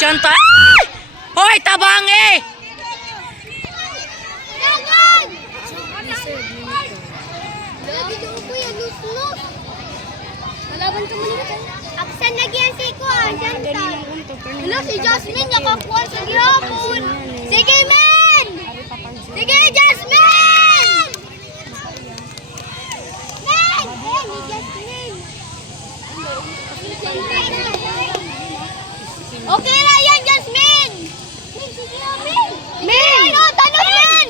Chantal. Ah! Hoy, tabangi! Dagan! Malaban ka muna ka. Aksan na giyan si Kuan, Chantal. Hello, si Jasmine, nakakuha sa gihapon. Sige, men! Sige, Jasmine! Men! Ayan, ni Jasmine. Okay na yan, Jasmine! Men! Ano, tanong men!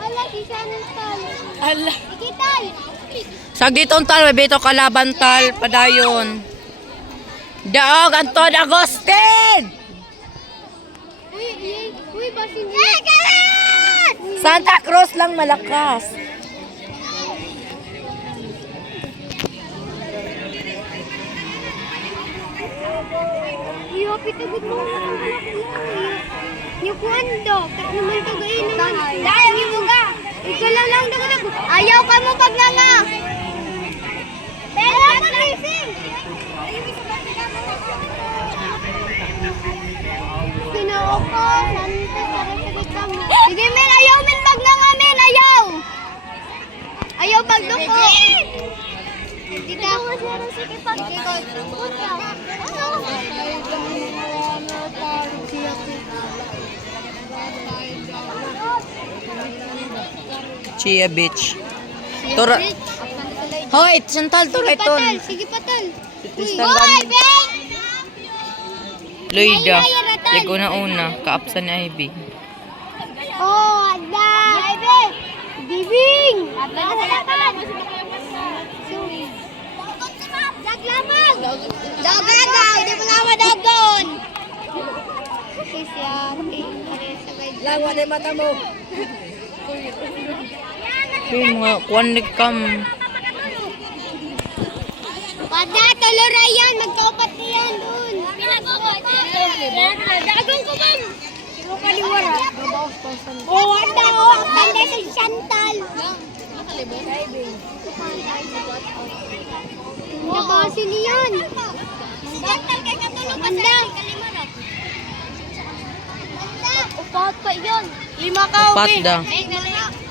Ala, si Chantal. Ala. Ikital. Sagditong tal, may bito kalaban tal, padayon. Daog, Anton Agustin! Uy, basin niya. Kalat! Santa Cruz lang malakas. Iyo, pitagod mo na ang anak mo. Yung kuwando, naman kagayin naman. Dahil yung mga, ikaw lang dagat. Ayaw ka mo pag nanga. Pero mag-racing. Sinoo ko, nante, sarap-sarap ka mo. Sige, men, ayaw men pag nanga, men, ayaw. Ayaw pag duko. Tita. Sige, pag Chia Beach. Tura. Hoy, Chantal, tura ito. Sige, patal. Tristan Hoy, Gan. Ben! Loida. Lig una-una. Kaapsan ni Ivy. Oh, ada. Ivy! Bibing! Daglaman! Dagagaw! Di mo nga madagon! Lawa na yung mata mo. Uy, mga kuwanik kam. Pada, tuloy yan. Magkaupat na yan dun. Dagong ko, ma'am. Ikaw kaliwara. Oh, wanda. Oh, tanda sa Chantal. Nabasi niyan. Chantal, kay katulog ka sa kalimara. Upat pa yun. 5 ka, Upat da. okay.